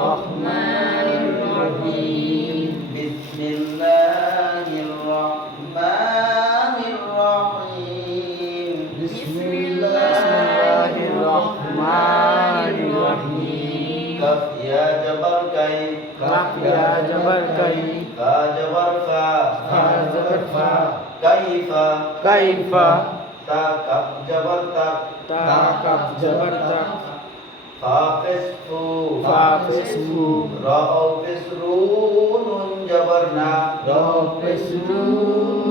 الرحمن الرحيم بسم الله الرحمن الرحيم بسم الله الرحمن الرحيم كف يا جبر كي كاف يا جبر كي فا جبر فا فا جبر فا كيف كيف تا كف جبر تك تا كاف جبر تك فا فس فو فا فس فو را فس رو نون جبر نا را فس رو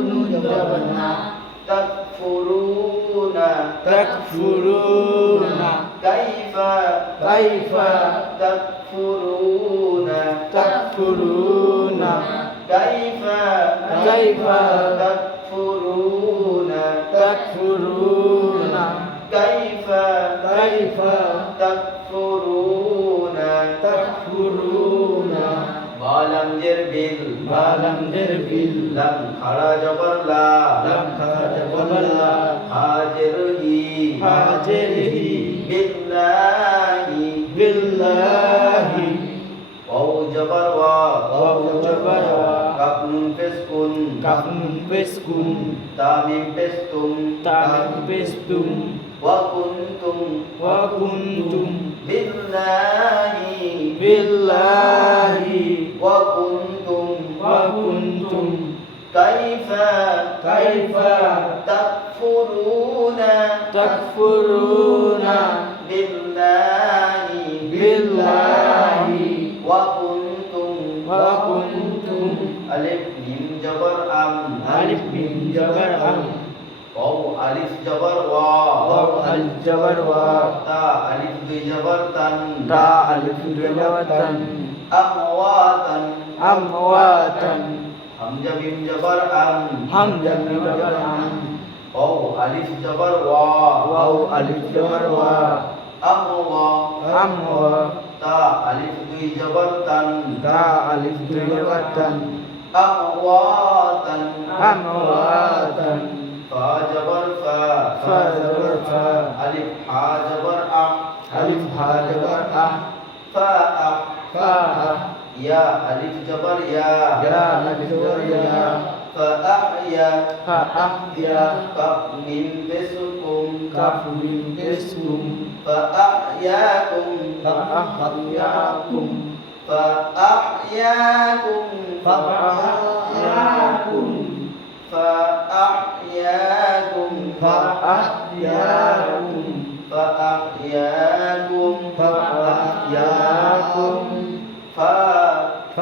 نون جبر نا تكفرون تكفرون كيف كيف تكفرون تكفرون كيف كيف تكفرون تكفرون كيف كيف تكفرون تكفرون بالم جربل بالم دربل لم خرا جبر لا لم خرج لا حاجره حاجره بالله بالله واو جبر وا واو جبر وا كاف نون فسكن كاف نون فسكن تاميم فستم تاميم فستم وكنتم وكنتم بالله بالله وكنتم كيف تكفرون تكفرون بالله وكنتم ألف ميم جبر ألف ميم جبر أم واو ألف جبر وا واو ألف جبر وا تا ألف دو جبر تن تا ألف جبر تن أمواتا أمواتا همزة ميم جبر حمزة ميم جبر أم واو ألف جبر وا واو ألف جبر وا أموا أموا تا ألف دو جبر تن تا ألف جبر تن أمواتا أمواتا فا جبر فا فا جبر فا ألف حا جبر ألف ها جبر أ فا فا يا ألف جبر يا يا ألف جبر يا فأحيا فأحيا كف من بسكم كاف من بسكم فأحياكم فأحياكم فأحياكم فأحياكم فأحياكم فأحياكم فأحياكم فأحياكم فأحياكم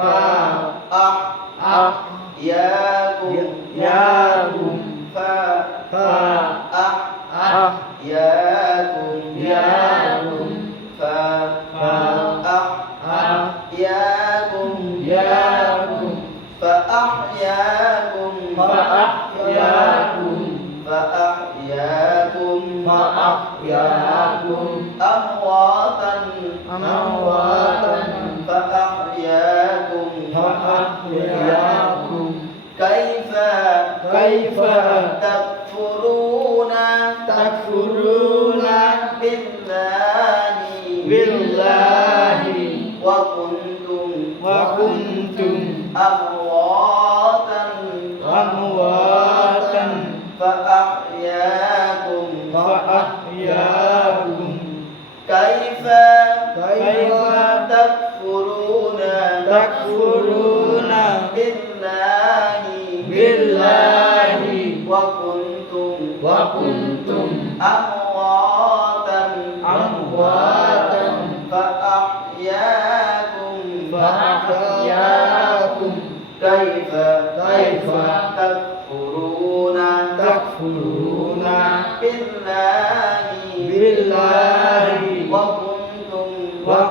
ياكم فأحياكم ياكم فأحياكم ياكم فأحياكم فأحياكم فأحياكم فأحياكم أمواتا أمواتا فأحياكم فأحياكم كيف تكفرون بالله وكنتم أمواتا فأحياكم كيف تكفرون بالله وكنتم أمواتا فأحياكم كيف تكفرون بالله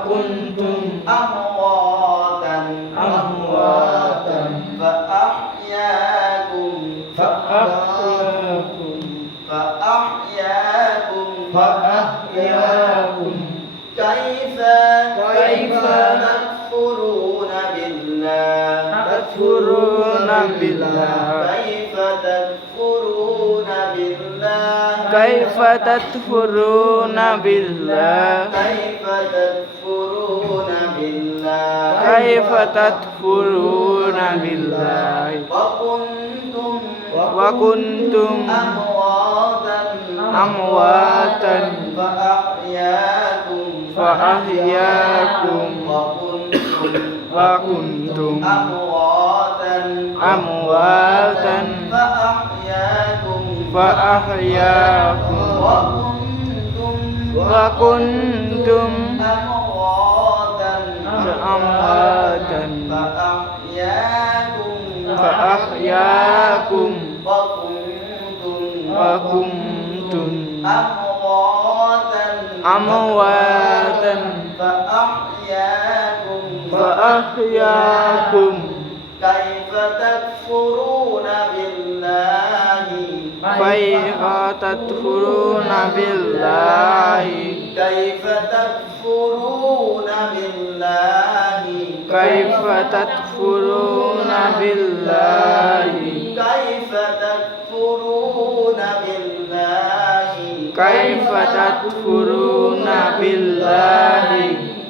وكنتم أمواتا فأحياكم كيف تكفرون بالله كيف تكفرون بالله كيف تكفرون بالله كيف تكفرون بالله وكنتم أمواتا فأحياكم وكنتم أمواتا فأحياكم وكنتم أمواتا فأحياكم وكنتم أمواتا فأحياكم كيف تكفرون بالله كيف تكفرون بالله كيف تكفرون بالله كيف تكفرون بالله كيف تكفرون بالله كيف تكفرون بالله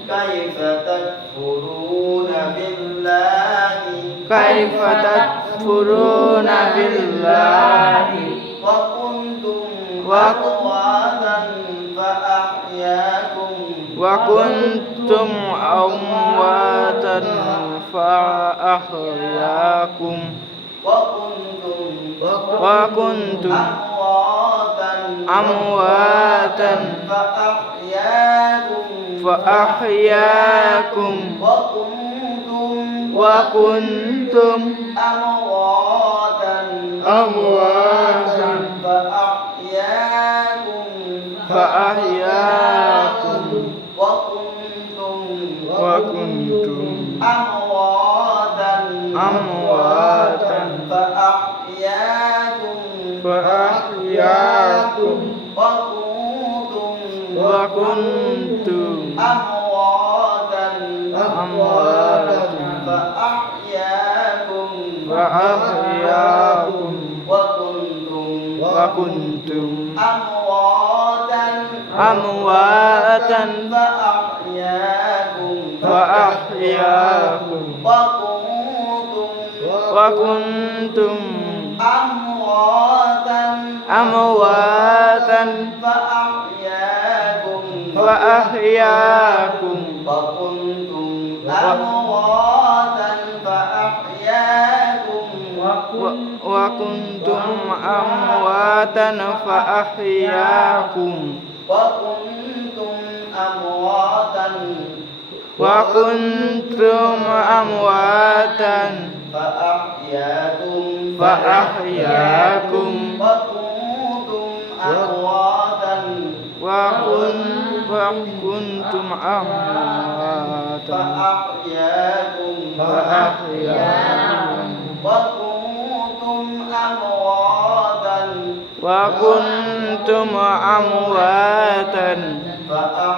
كيف تكفرون بالله كيف تكفرون بالله وكنتم أمواتا فأحياكم وكنتم أمواتا فأحياكم وكنتم أمواتا فأحياكم وكنتم أمواتا فأحياكم وكنتم أمواتا فأحياكم وكنتم أمواتا فأحياكم وكنتم أمواتا فأحياكم وكنتم أمواتا فأحياكم وكنتم أمواتا فأحياكم وكنتم أمواتا فأحياكم وكنتم أمواتا فأحياكم وكنتم أمواتا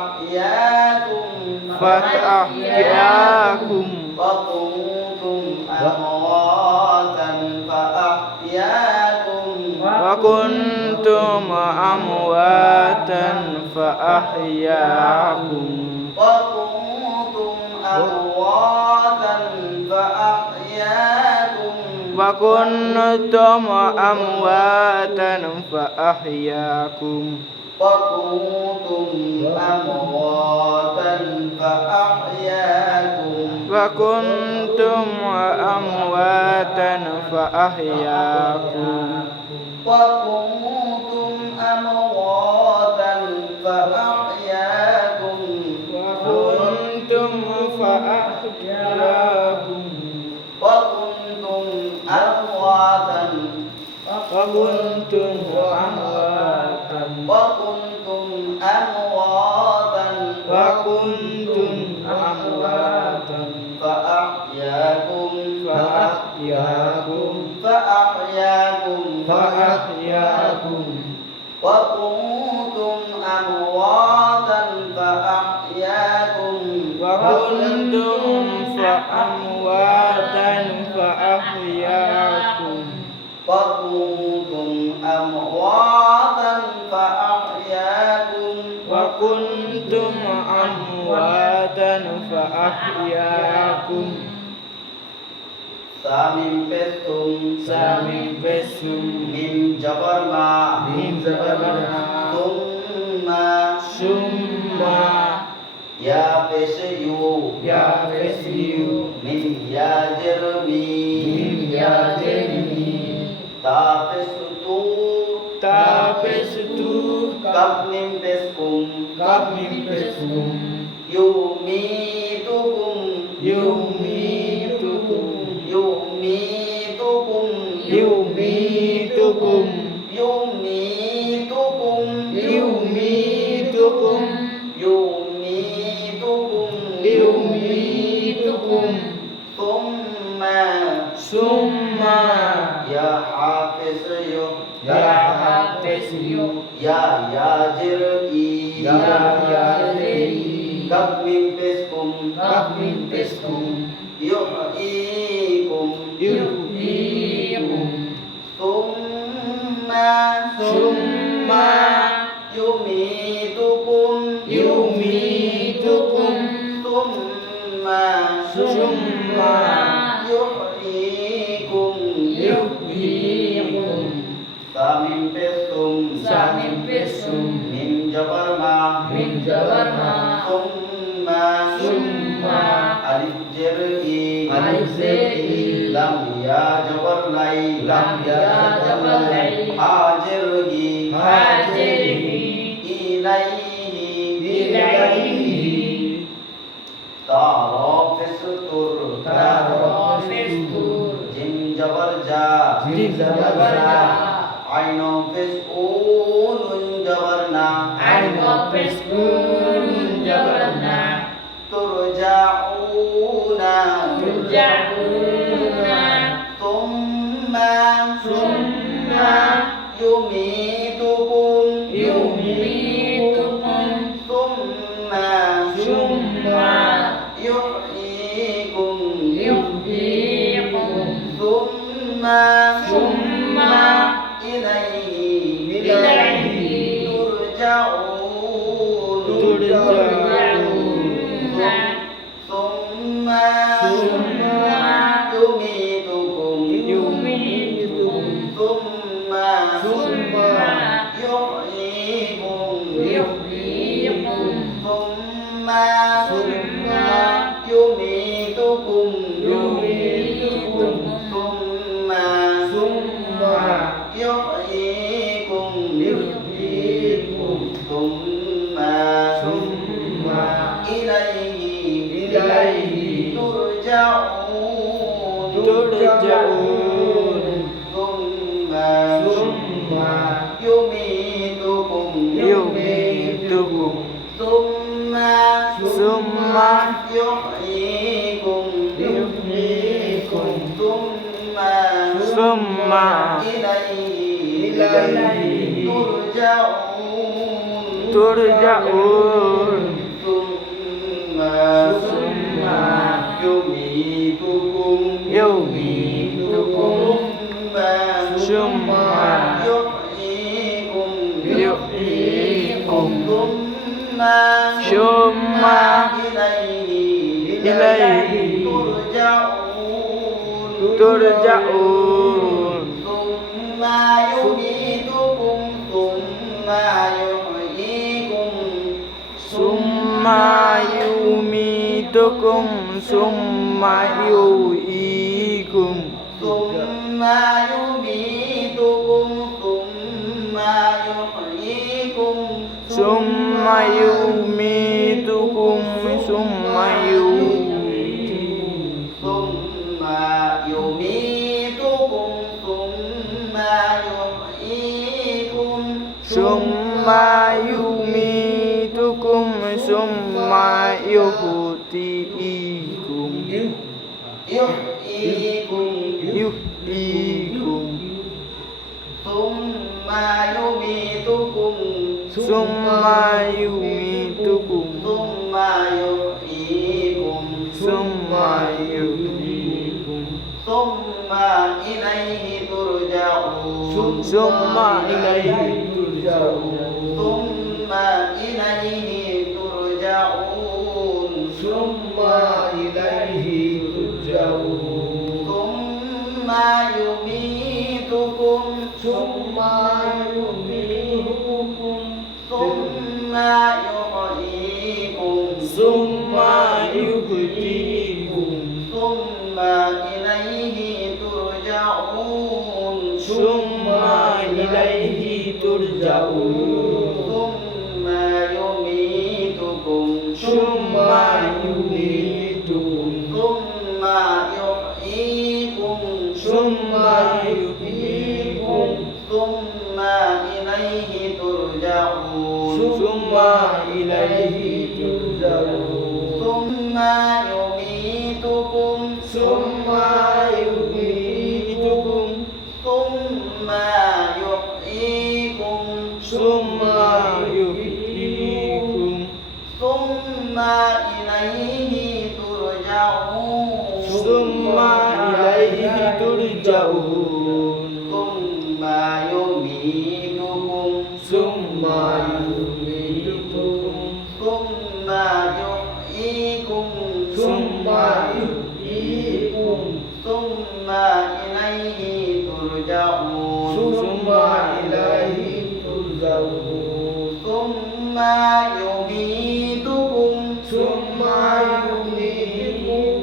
فأحياكم وكنتم أمواتا فأحياكم وكنتم أمواتا فأحياكم وكنتم أمواتا فأحياكم وكنتم أمواتا فأحياكم وكنتم فأحياكم وكنتم أمواتا وكنتم أمواتا وكنتم أمواتا وكنتم أمواتا فأحياكم فأحياكم فأحياكم فأحياكم وكنتم أمواتا فأحياكم وكنتم فأمواتا فأحياكم وكنتم أمواتا فأحياكم وكنتم أمواتا فأحياكم Samim pestum Samim pesum Mim jabar ma Mim jabarna Tumma Summa Ya pesyu Ya pesyu Min ya jermi Mim ya jermi Ta pesutu Ta pestu Kap mim peskum Kap mim pesum Yumitukum Yumitukum Yumitukum Yumitukum Yumitukum Yumitukum Yumitukum Yumitukum Summa Summa Ya hafiz Ya Hafiz Ya jir'i Ya Yadri Kab mim peskum Kap mim peskum Yuhyikum Yuhyikum Summa Yumitukum Yumitukum Summa Summa Yuhyikum Yuhyikum Samim pestum Samim pesum Mim jabar ma Mim jabarna Summa Alif jer'i Alif jer'i Lam ya jabar lai Lam ya jabar lai Ha jer'i Hajrihi Ilaihi Ta pestur Taro pestur Jim jabar ja Jim jabar ja Aino pesunun jabarna Aino pestur jabarna Turja'una Turja'una Summa Yumitukum Yumitukum Summa Yuhyikum Yuhyikum Summa Ilaihi Turja'un Turja'una Summa Yumitukum Yumitukum Summa Yuhyikum Yuhyikum Summa Yumitukum Yumitukum Summa Yuhyikum Yuhyikum Summa Ilaihi Turja'un Turja'un Summa Yumitukum Yumitukum Summa Yuhyikum Yuhyikum Summa Ilaihi Turja'un Turja'un Summa Yumitukum Yumitukum Summa Yuhyikum Yuhyikum Summa Ilaihi Turja'un Summa yumitukum Summa yumitukum Summa yuhyikum Summa yumitukum Summa yumitukum Summa yuhyikum Summa yumitukum Summa yumitukum Summa yuhyikum Yuhyikum Summa yumitukum Summa yumitukum Summa yuhyikum Summa yuhyikum Summa ilaihi turja'un Summa ilaihi turja'un Summa ilaihi turja'un Summa ইলাইহি তুরজাউন সুম্মা ইউমীতুকুম সুম্মা ইউমীতুকুম সুম্মা ইউহয়ীকুম সুম্মা ইউহয়ীকুম সুম্মা ইলাইহি তুরজাউন সুম্মা ইলাইহি তুরজাউন সুম্মা ইউমীতুকুম সুম্মা ইউমীতুকুম সুম্মা ইউহয়ীকুম সুম্মা ইউহয়ীকুম সুম্মা ইলাইহি তুরজাউন সুম্মা ইলাইহি তুরজাউন সুম্মা ইউমীতুকুম সুম্মা ইউমীতুকুম সুম্মা ইউহয়ীকুম সুম্মা ইউহয়ীকুম সুম্মা ইলাইহি তুরজাউন সুম্মা ইলাইহি তুরজাউন সুম্মা ইউমীতুকুম সুম্মা ইউমীতুকুম সুম্মা ইউহয়ীকুম সুম্মা ইউহয়ীকুম সুম্মা ইলাইহি তুরজাউন সুম্মা ইলাইহি তুরজাউন সুম্মা ইউমীতুকুম সুম্মা ইউমীতুকুম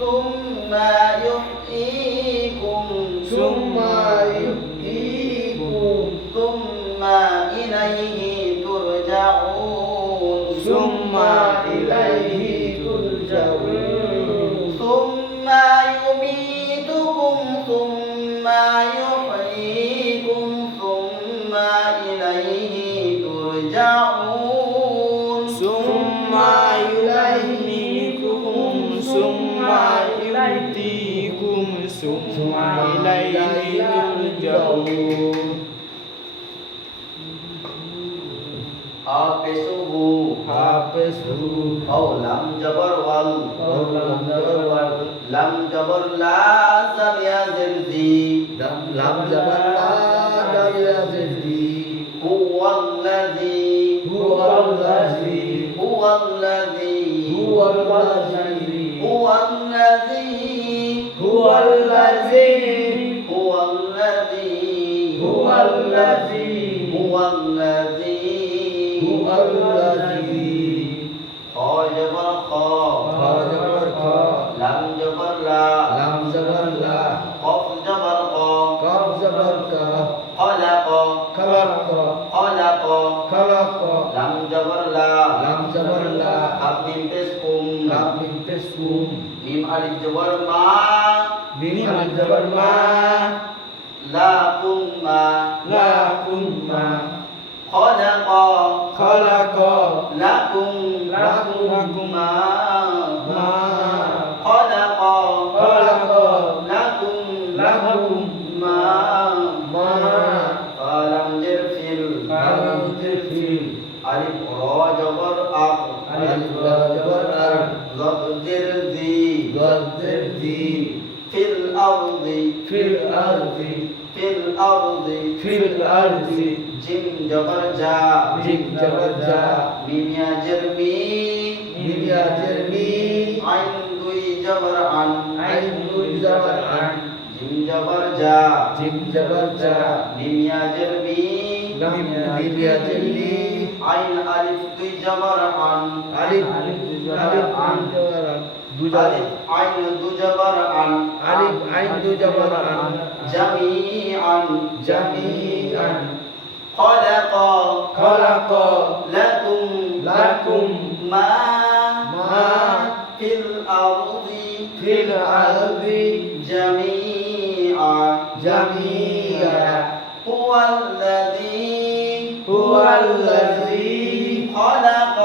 সুম্মা ইউহয়ীকুম সুম্মা ইউহয়ীকুম সুম্মা ইলাইহি তুরজাউন সুম্মা ইলাইহি তুরজাউন সুম্মা ইউমীতুকুম সুম্মা ইউহয়ীকুম সুম্মা ইলাইহি তুরজাউন সুম্মা ইউমীতুকুম সুম্মা ইউহয়ীকুম সুম্মা ইলাইহি তুরজাউন হাফিজুহু হাফিজহু লাম জবর ওয়াল লাম জবর ওয়াল লাম জবর লা জামিয়া জিরজি লাম জবর লা জামিয়া জিরজি হুয়াল্লাযী হুয়াল্লাযী হুয়াল্লাযী হুয়াল্লাযী হুয়াল্লাযী হুয়াল্লাযী হুয়াল্লাযী হুয়াল্লাযী হুয়াল্লাযী হুয়াল্লাযী খ জবর খ খ জবর খ লাম জবর লা লাম জবর লা কফ জবর ক কাফ জবর কা খলাক খলাক খলাক খলাক লাম জবর লা লাম জবর লা কাফ মিম পেশ কুম কাফ মিম পেশ কুম মিম আলিফ জবর মা মিম আলিফ জবর মা লাকুম মা লাকুম মা খলাক খলাক লাকুম লাকুম মা মা খলাক খলাক লাকুম লাকুম মা মা কালাম জিরফিল কালাম জিরফিল আলিফ র জবর আক আলিফ রা জবর আর ضد জিরজি গদ্দি ফিল আরদি ফিল আরদি ফিল আরদি ফিল আরদি জিম জবর জা জিম জবর জা মিম ইয়া জিরমি মিম ইয়া জিরমি আইন দুই জবর আন আইন দুই জবর আন জিম জবর জা জিম জবর জা মিম ইয়া জিরমি মিম ইয়া জিরমি আইন আলিফ দুই জবর আন আলিফ আলিফ আন জবর আন দু জবর আলিফ আইন দু জবর আন আলিফ আইন দু জবর আন জামিআন জামিআন খলাক খলাক লাকুম লাকুম মা মা ফিল আরদি ফিল আরদি জামিআ জামিআ হুয়াল্লাযী হুয়াল্লাযী খলাক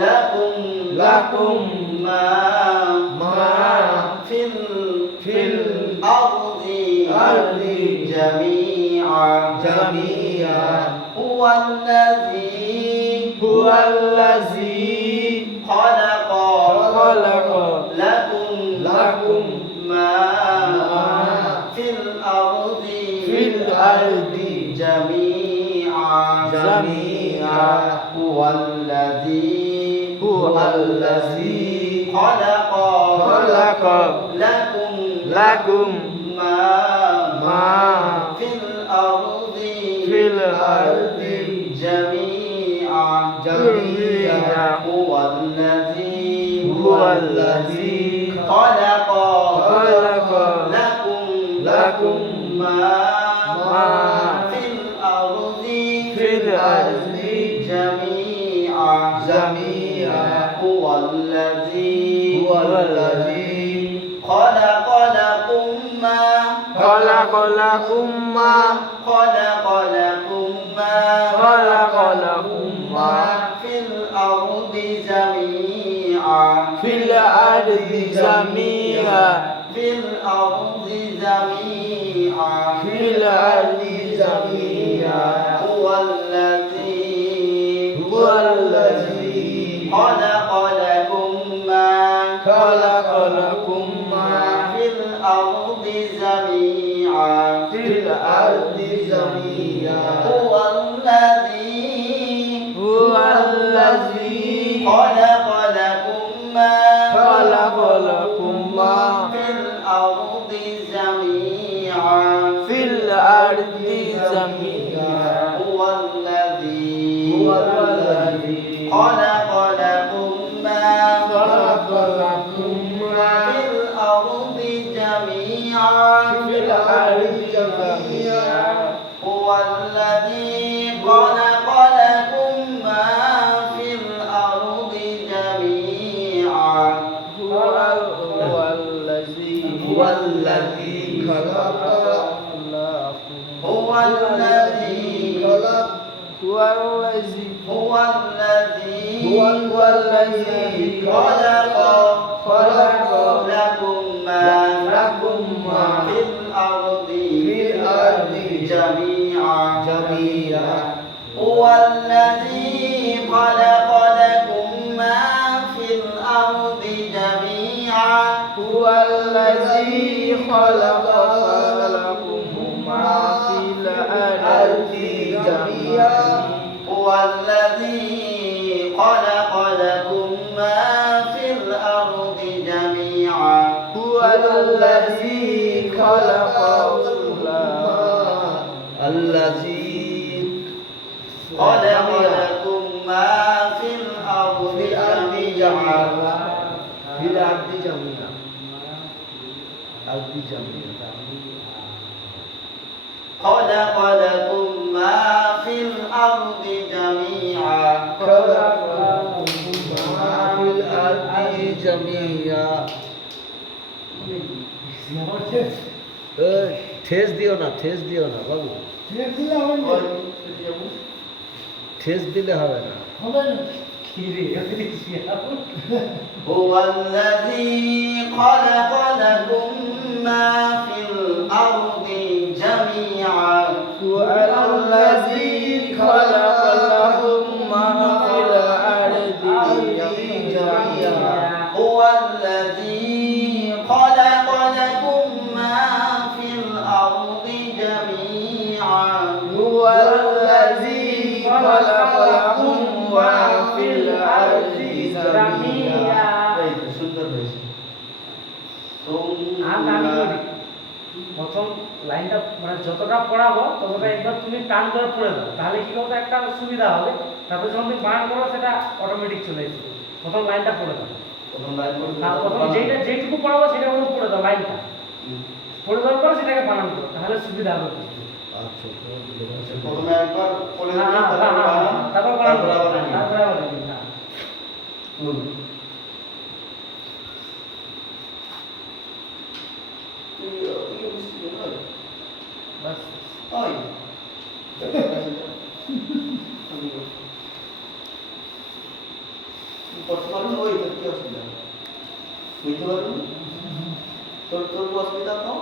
লাকুম লাকুম মা মা ফিল আরদি আরদি জামিআ জামিআ হুয়াল্লাযী হুয়াল্লাযী খলাক লাকুম লাকুম মা ফিল আরদি জামিআ জামিআ হুয়াল্লাযী huwallazi khalaqa lakum ma fil ardi jami'a huwallazi khalaqa lakum ma fil ardi jami'a huwallazi خلق لكم ما في الأرض جميعا هو الذي خلق لكم ما في الأرض جميعا هو الذي خلق لكم ما في الأرض جميعا هو الذي خلق لكم ما في الأرض جميعا هو الذي خلق لكم ما في الأرض جميعا خلق لكم ما في الأرض جميعا هو الذي خلق لكم ما في الأرض جميعا هو الذي خلق لكم ما في الأرض جميعا هو الذي خلق لكم ما في الأرض جميعا هو الذي خلق لكم ما في الأرض جميعا خلق لكم ما في الأرض جميعا ঠেস দিও না বাবু, ঠেস দিলে হবে না। هو الذي خلق لكم ما في الأرض جميعا هو الذي خلق لكم ما في الأرض جميعا هو الذي خلق لكم ما في الأرض جميعا هو الذي خلق لكم ما في الأرض جميعا প্রথম লাইনটা মানে যতটা পড়াবো ততটা একবার তুমি টান করে পড়ে দাও, তাহলে কি হবে একটা সুবিধা হবে। তারপর যখন তুমি বানান করো সেটা অটোমেটিক চলে আসবে। প্রথম লাইনটা পড়ে দাও, প্রথম যেটুকু পড়াবো সেটা পড়ে দাও, লাইনটা পড়ে দেওয়ার পরে সেটাকে বানান করো, তাহলে সুবিধা হবে। প্রথমে একবার পড়ে তারপর বানান করো, তারপরে আবার বাস ওই করতে পারুন, ওই তো কি অসুবিধা বুঝতে পারুন, তোর অসুবিধা তো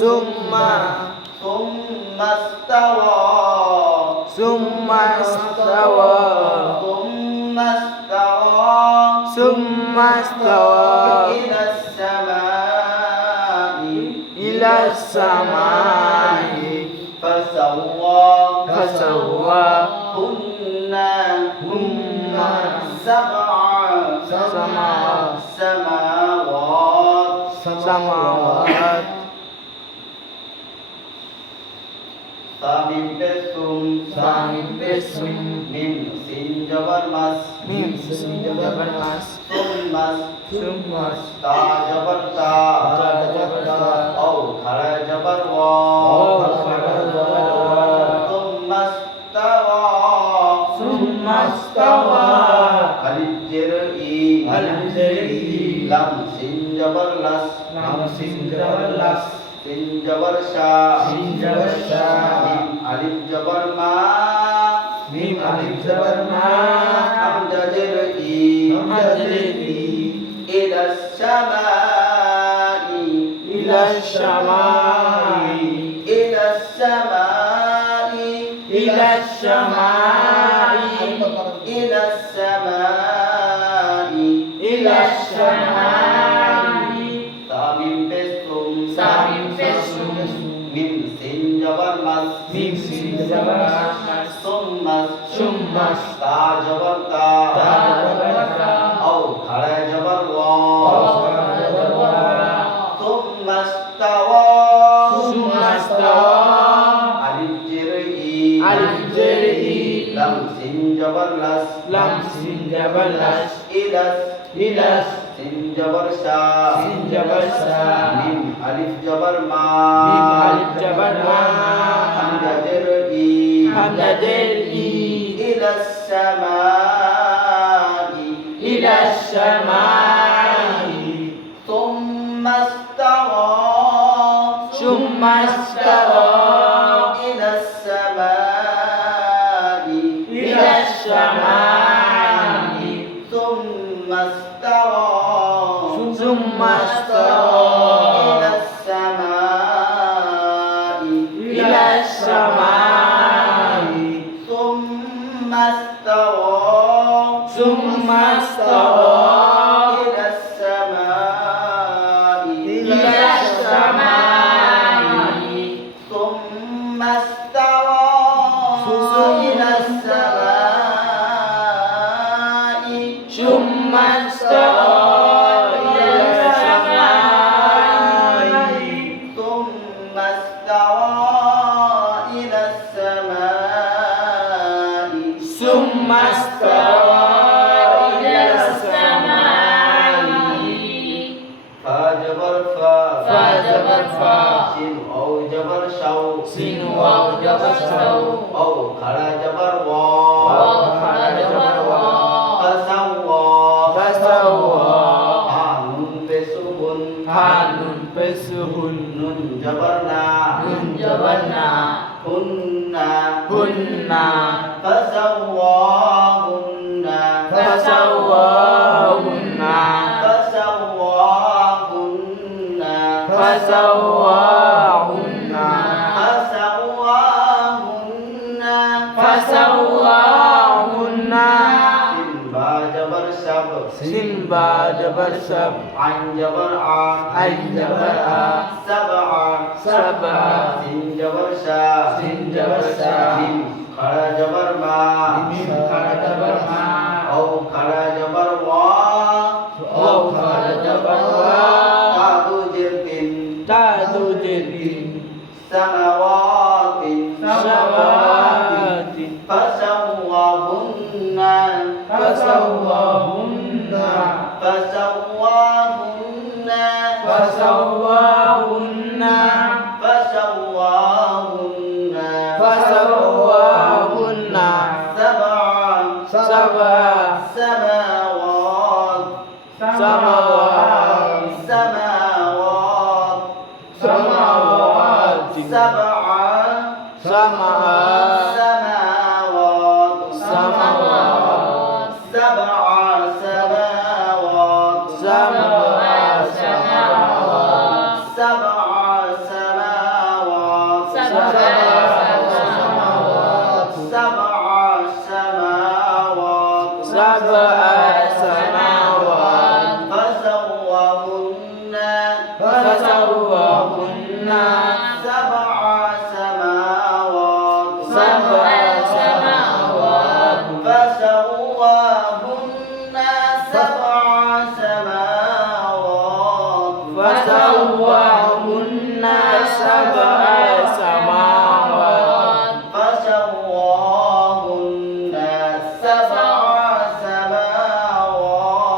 ثم استوى ثم استوى إلى السماء فسواهن samawat Samim pesum mim sin jabar mas summas ta jabar ta au khara jabar wa summas tawa alif jer i lam sin jabar las sin jabar sha mim alif jabar ma hamza jer i ila samai Samim pesum mim sin jabar mas summas ta jabar ta au khara jabar wa summas tawa alif jer i lam sin jabar las ilas sin jabar sha mim alif jabar ma hamza jer i ila samai thumma stawa ila samai thumma stawa ila samai thumma stawa ila samai thumma stawa ila sin waw jabar shaw au khara jabar wa fasawwa nun pesuhun nun jabar na hunna fasawwahunna sin ba jabar sab ain jabar a sab'a sin jabar sha mim khara jabar ma au khara jabar wa tadu jirtin samawatin fasawwahunna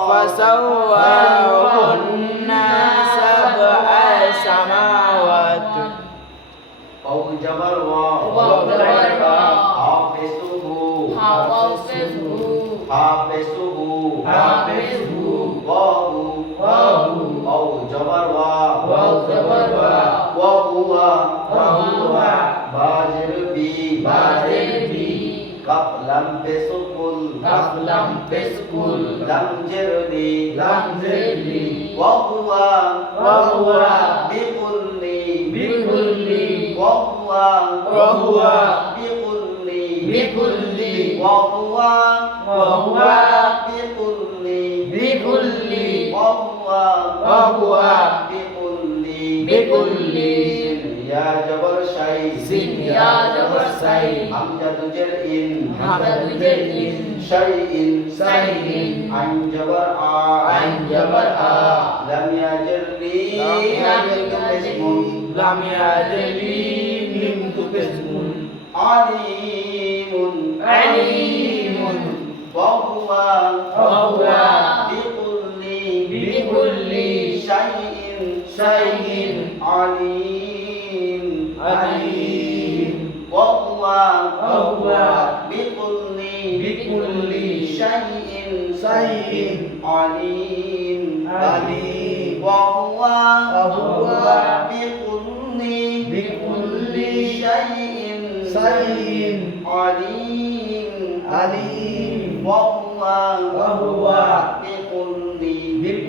فسواهن سبع سماوات واو جبر وا واو جبر وا حافظه حافظه واو واو جبر وا وهو باجر بي كف لم بسكول لم جرني وهو بكل وهو بكل وهو بكل وهو بكل يا جبر شيء حمزة جر إن شيء عن جبر لم يجر لي اسم عليم وهو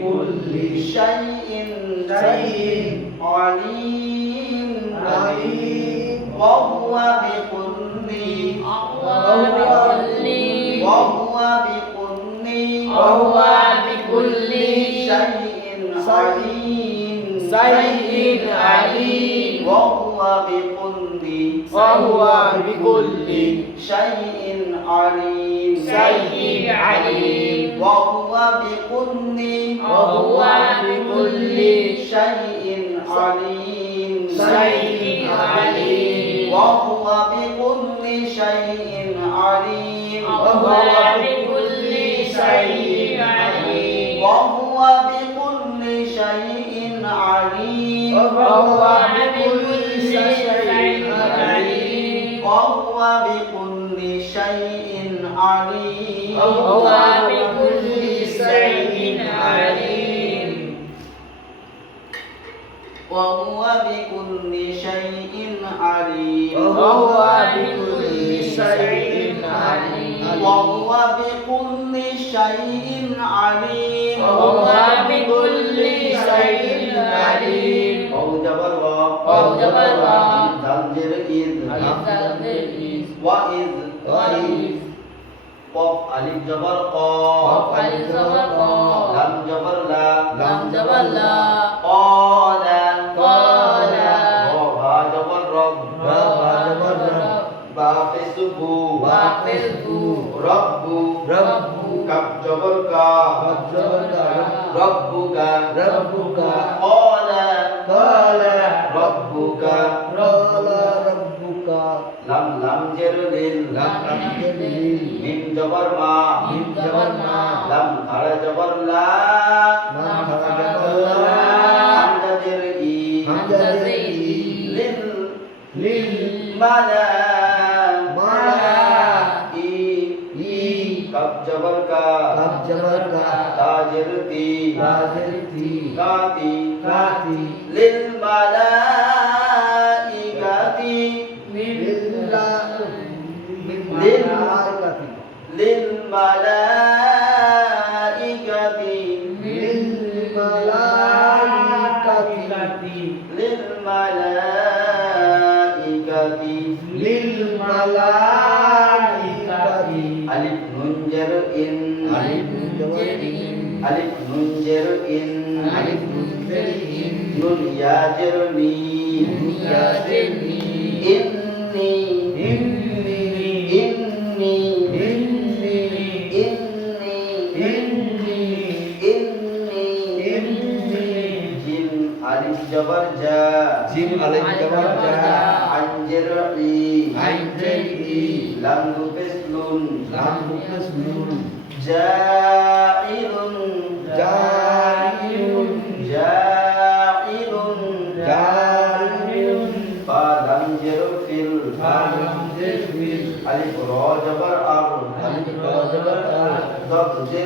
بكل شيء عليم وهو بكل شيء عليم وهو بكل شيء عليم وهو بكل شيء عليم وهو بكل شيء عليم وهو بكل شيء عليم وهو بكل شيء عليم وهو بكل شيء عليم وهو بكل شيء عليم وهو بكل شيء عليم وهو بكل شيء عليم وهو بكل شيء عليم وهو بكل شيء عليم وهو بكل شيء عليم وهو بكل شيء عليم وهو بكل شيء عليم واو جبر وا دال جر إذ وإذ قاف ألف جبر قاف لام جبر لا قال با جبر رب با فسبو رب كف جبر کا ربك قال ربك لم جر لل ميم جبر ما لم تر جبر لا حمزة جر إي للملا كف جبر کا تاجر تی کاتی للملائكة ألف نون جر إن نون يا جر ني إني جيم ألف جبر جا عين جر إي لام بسلون جائل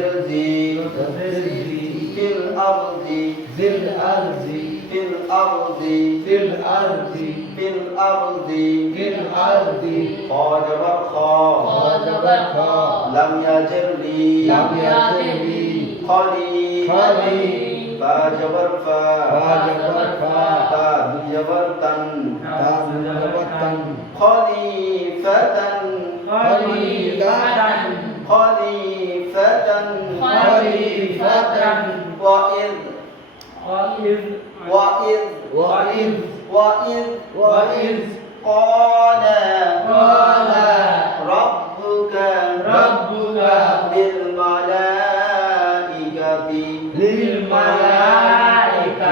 زرزي في الأرض ذي الأرض في الأرض في الأرض في الأرض في الأرض خا جبر خا لم يجر لي لم يجر لي خلي خلي فا جبر فا فا جبر فا تا جبر تن تا جبر تن خليفة خليفة خليفة خليفة وإذ وإذ وإذ وإذ وإذ قال ربك للملائكة للملائكة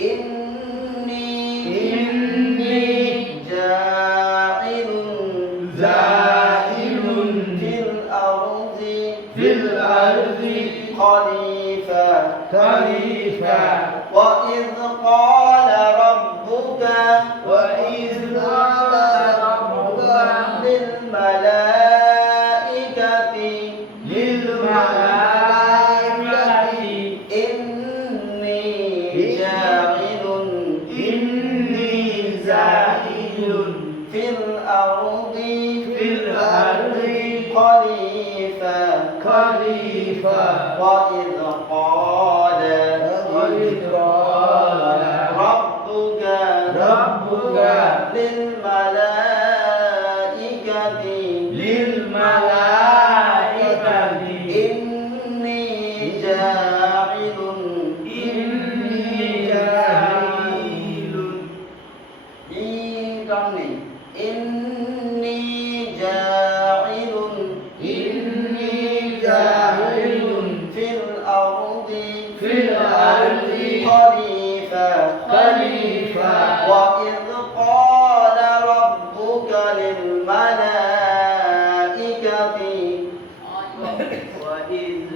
إني جاعل في الأرض خليفة وإذ قال ربك للملائكة إني جاعل في الأرض خليفة وإذ قال ربك للملائكة إني جاعل إني جاعل في الأرض خليفة وإذ قال ربك للملائكة وإذ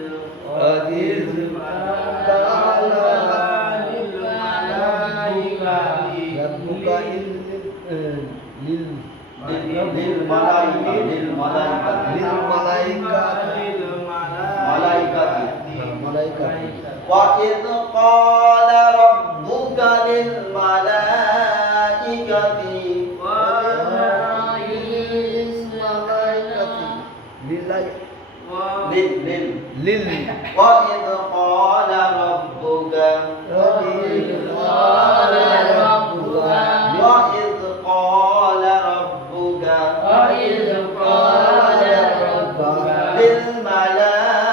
قال ربك للملائكة وإذ قال ربك للملائكة وإذ قال ربك وإذ قال ربك للملائكة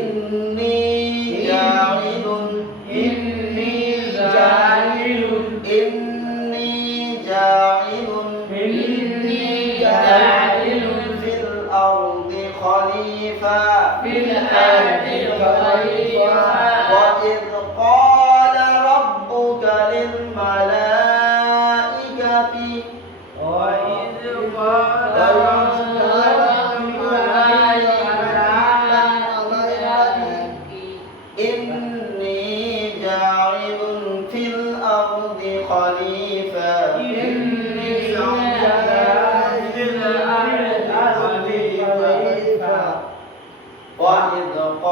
إني جاعل في الأرض خليفة وإذ قال ربك للملائكة إني جاعل في الأرض خليفة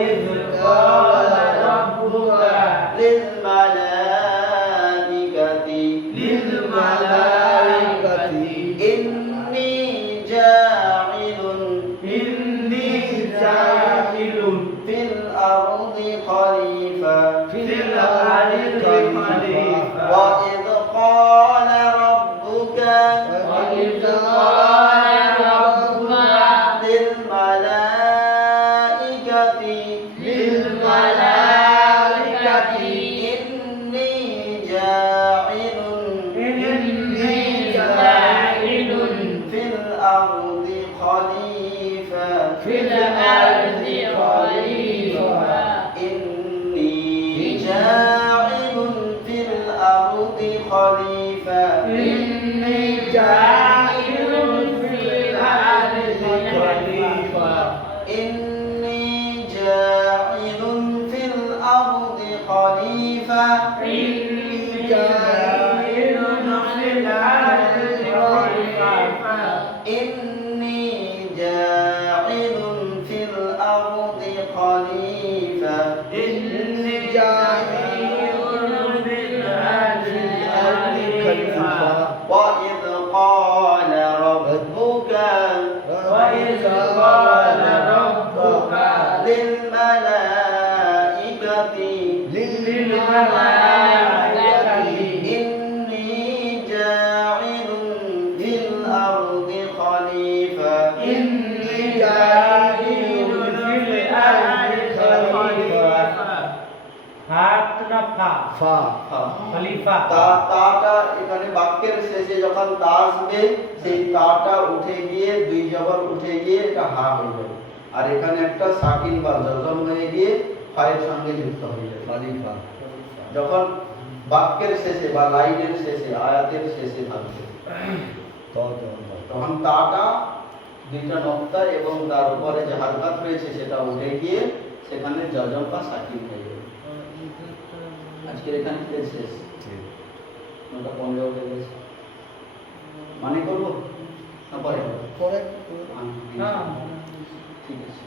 وإذ قال ربك للملائكة إني جاعل في الأرض خليفة وإذ قال ربك للملائكة إني جاعل في الأرض خليفة إني جاعل في الأرض خليفة إني جاعل في الأرض خليفة ফিল আরদি খলিফা إني جاعل في الأرض خليفة হাত না ফা ফা খলিফা তাটা এখানে বাক্যের শেষে যখন তা আসবে সেই তাটা উঠে গিয়ে দুই জবর উঠে গিয়ে এটা হা হয়ে যাবে আর এখানে একটা সাকিন বা জজম হয়ে গিয়ে ফায়ের সঙ্গে যুক্ত হয়ে যাবে খলিফা যখন বাক্যের শেষে বা লাইনের শেষে আয়াতের শেষে থাকবে তখন তাটা দুইটা নক্তা এবং তার উপরে যে হারকাত রয়েছে সেটা উঠে গিয়ে সেখানে জজম বা সাকিন হয়ে যাবে আজকের এখানে ফের শেষ ওটা 15 হয়ে গেছে মানে করবো না পরে পরে ঠিক আছে